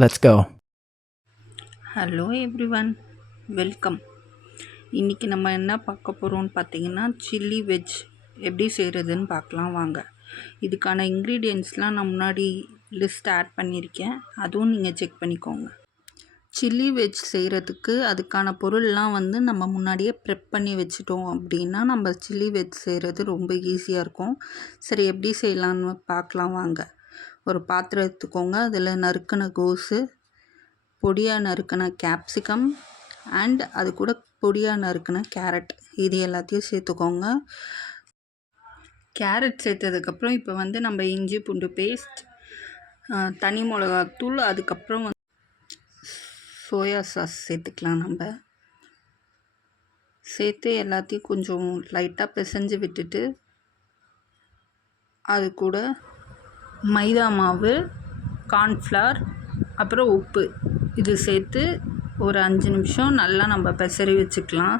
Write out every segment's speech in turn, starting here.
Let's go. Hello everyone, welcome. இன்றைக்கி நம்ம என்ன பார்க்க போகிறோம்னு பார்த்தீங்கன்னா, சில்லி வெஜ் எப்படி செய்கிறதுன்னு பார்க்கலாம் வாங்க. இதுக்கான இன்க்ரீடியன்ட்ஸ்லாம் நான் முன்னாடி லிஸ்ட் ஆட் பண்ணியிருக்கேன், அதுவும் நீங்கள் செக் பண்ணிக்கோங்க. சில்லி வெஜ் செய்கிறதுக்கு அதுக்கான பொருள்லாம் நம்ம முன்னாடியே ப்ரெப் பண்ணி வச்சுட்டோம் அப்படின்னா நம்ம சில்லி வெஜ் செய்கிறது ரொம்ப ஈஸியாக இருக்கும். சரி, எப்படி செய்யலான்னு பார்க்கலாம் வாங்க. ஒரு பாத்திரம் எடுத்துக்கோங்க. அதில் நறுக்கின கோஸு, பொடியாக நறுக்கின கேப்சிகம் அண்ட் அது கூட பொடியாக நறுக்கின கேரட், இது எல்லாத்தையும் சேர்த்துக்கோங்க. கேரட் சேர்த்ததுக்கப்புறம் இப்போ நம்ம இஞ்சி பூண்டு பேஸ்ட், தனி மிளகாத்தூள், அதுக்கப்புறம் சோயா சாஸ் சேர்த்துக்கலாம். நம்ம சேர்த்து எல்லாத்தையும் கொஞ்சம் லைட்டாக பிசைஞ்சு விட்டுட்டு அது கூட மைதா மாவு, கார்ன்ஃப்ளவர், அப்புறம் உப்பு இது சேர்த்து ஒரு 5 நிமிஷம் நல்லா நம்ம பெசரி வச்சுக்கலாம்.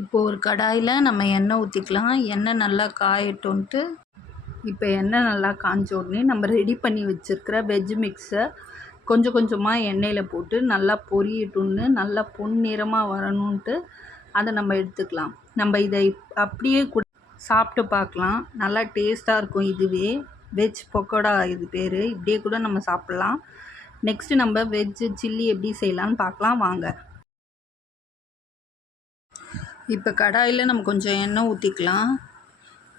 இப்போது ஒரு கடாயில் நம்ம எண்ணெய் ஊற்றிக்கலாம். எண்ணெய் நல்லா காயட்டோன்ட்டு இப்போ எண்ணெய் நல்லா காஞ்ச உடனே நம்ம ரெடி பண்ணி வச்சுருக்கிற வெஜ் மிக்ஸை கொஞ்சம் கொஞ்சமாக எண்ணெயில் போட்டு நல்லா பொரியட்டுன்னு, நல்லா பொன்னிறமாக வரணுன்ட்டு அதை நம்ம எடுத்துக்கலாம். நம்ம இதை அப்படியே கூட சாப்பிட்டு பார்க்கலாம், நல்லா டேஸ்ட்டாக இருக்கும். இதுவே வெஜ் பக்கோடா இது பேர். இப்படியே கூட நம்ம சாப்பிட்லாம். நெக்ஸ்ட்டு நம்ம வெஜ்ஜு சில்லி எப்படி செய்யலான்னு பார்க்கலாம் வாங்க. இப்போ கடாயில் நம்ம கொஞ்சம் எண்ணெய் ஊற்றிக்கலாம்.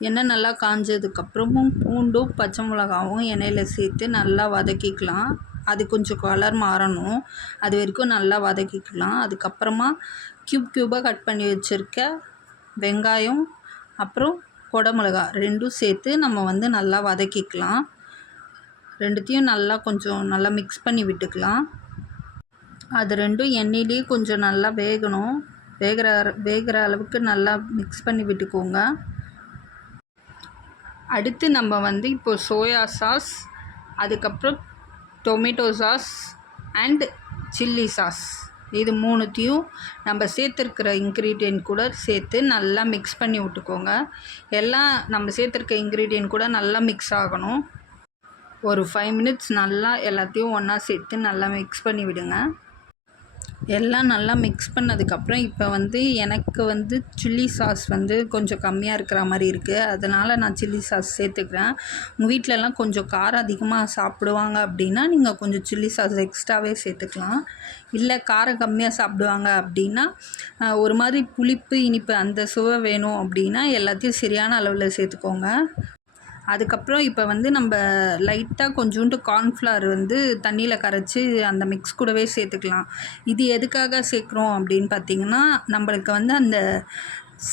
எண்ணெய் நல்லா காஞ்சதுக்கப்புறமும் பூண்டும் பச்சை மிளகாவும் எண்ணெயில் சேர்த்து நல்லா வதக்கிக்கலாம். அது கொஞ்சம் கலர் மாறணும், அது வரைக்கும் நல்லா வதக்கிக்கலாம். அதுக்கப்புறமா க்யூபாக கட் பண்ணி வச்சுருக்க வெங்காயம், அப்புறம் குடமிளகா ரெண்டும் சேர்த்து நம்ம நல்லா வதக்கிக்கலாம். ரெண்டுத்தையும் நல்லா மிக்ஸ் பண்ணி விட்டுக்கலாம். அது ரெண்டும் எண்ணெயிலேயே கொஞ்சம் நல்லா வேகணும். வேகிற அளவுக்கு நல்லா மிக்ஸ் பண்ணி விட்டுக்கோங்க. அடுத்து நம்ம இப்போ சோயா சாஸ், அதுக்கப்புறம் tomato sauce and chilli sauce, இது மூணுத்தையும் நம்ம சேர்த்துருக்கிற இன்க்ரீடியன்ட் கூட சேர்த்து நல்லா மிக்ஸ் பண்ணி விட்டுக்கோங்க. எல்லாம் நம்ம சேர்த்துருக்க இன்க்ரீடியன்ட் கூட நல்லா மிக்ஸ் ஆகணும். ஒரு 5 மினிட்ஸ் நல்லா எல்லாத்தையும் ஒன்றா சேர்த்து நல்லா மிக்ஸ் பண்ணி விடுங்க. எல்லாம் நல்லா மிக்ஸ் பண்ணதுக்கப்புறம் இப்போ எனக்கு சில்லி சாஸ் கொஞ்சம் கம்மியாக இருக்கிற மாதிரி இருக்குது, அதனால் நான் சில்லி சாஸ் சேர்த்துக்கிறேன். உங்கள் வீட்டிலலாம் கொஞ்சம் காரம் அதிகமாக சாப்பிடுவாங்க அப்படின்னா நீங்கள் கொஞ்சம் சில்லி சாஸ் எக்ஸ்ட்ராவே சேர்த்துக்கலாம். இல்லை காரம் கம்மியாக சாப்பிடுவாங்க அப்படின்னா ஒரு மாதிரி புளிப்பு இனிப்பு அந்த சுவை வேணும் அப்படின்னா எல்லாத்தையும் சரியான அளவில் சேர்த்துக்கோங்க. அதுக்கப்புறம் இப்போ நம்ம லைட்டாக கொஞ்சோண்டு கார்ன்ஃப்ளவர் தண்ணியில் கரைச்சி அந்த மிக்ஸ் கூடவே சேர்த்துக்கலாம். இது எதுக்காக சேர்க்குறோம் அப்படின்னு பார்த்திங்கன்னா, நம்மளுக்கு அந்த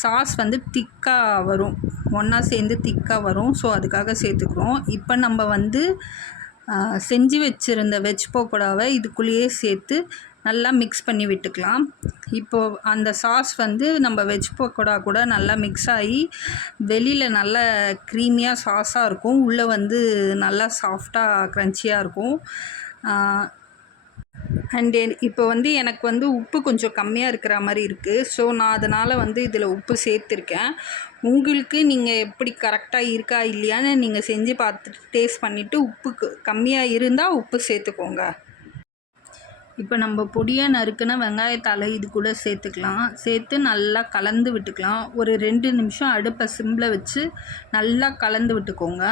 சாஸ் திக்காக வரும், ஒன்றா சேர்ந்து திக்காக வரும். ஸோ அதுக்காக சேர்த்துக்கிறோம். இப்போ நம்ம செஞ்சு வச்சுருந்த வெஜ் பக்கோடாவை இதுக்குள்ளேயே சேர்த்து நல்லா மிக்ஸ் பண்ணி விட்டுக்கலாம். இப்போது அந்த சாஸ் நம்ம வெஜ் பக்கோடா கூட நல்லா மிக்ஸ் ஆகி வெளியில் நல்லா க்ரீமியாக சாஸாக இருக்கும், உள்ளே நல்லா சாஃப்டாக க்ரன்ச்சியாக இருக்கும். அண்ட் இப்போ எனக்கு உப்பு கொஞ்சம் கம்மியாக இருக்கிற மாதிரி இருக்குது. ஸோ நான் அதனால் இதில் உப்பு சேர்த்துருக்கேன். உங்களுக்கு நீங்கள் எப்படி கரெக்டாக இருக்கா இல்லையான்னு நீங்கள் செஞ்சு பார்த்துட்டு டேஸ்ட் பண்ணிவிட்டு உப்பு கம்மியாக இருந்தால் உப்பு சேர்த்துக்கோங்க. இப்போ நம்ம பொடியாக நறுக்கின வெங்காயத்தால் இது கூட சேர்த்துக்கலாம். சேர்த்து நல்லா கலந்து விட்டுக்கலாம். ஒரு 2 நிமிஷம் அடுப்பை சிம்மில் வச்சு நல்லா கலந்து விட்டுக்கோங்க.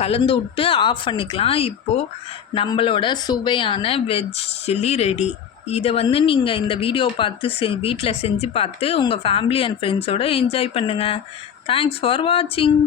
கலந்து விட்டு ஆஃப் பண்ணிக்கலாம். இப்போது நம்மளோட சுவையான வெஜ் சில்லி ரெடி. இதை நீங்கள் இந்த வீடியோ பார்த்து வீட்டில் செஞ்சு பார்த்து உங்கள் ஃபேமிலி அண்ட் ஃப்ரெண்ட்ஸோடு என்ஜாய் பண்ணுங்கள். தேங்க்ஸ் ஃபார் வாட்சிங்.